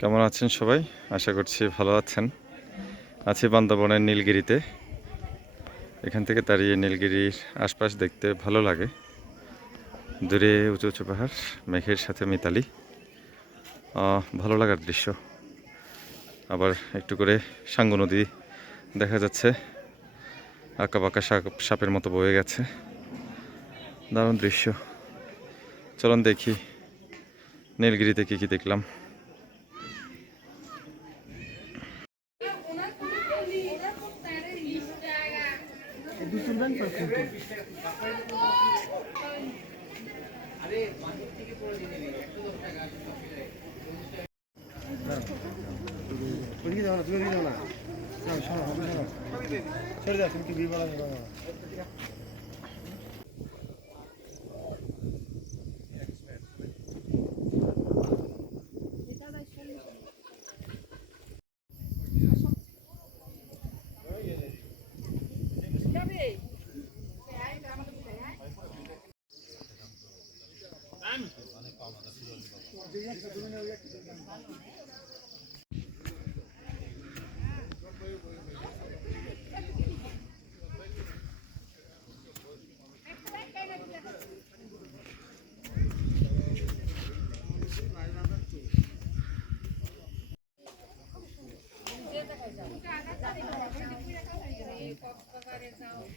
কেমন আছেন সবাই? আশা করছি ভালো আছেন। আছি বান্দরবনের নীলগিরিতে। এখান থেকে দাঁড়িয়ে নীলগিরির আশপাশ দেখতে ভালো লাগে। দূরে উঁচু উঁচু পাহাড়, মেঘের সাথে মিতালি, ভালো লাগার দৃশ্য। আবার একটু করে সাঙ্গু নদী দেখা যাচ্ছে, আঁকা বাঁকা সাপের মতো বয়ে গেছে। দারুণ দৃশ্য। চলুন দেখি নীলগিরিতে কী কী দেখলাম।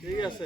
ঠিক আছে।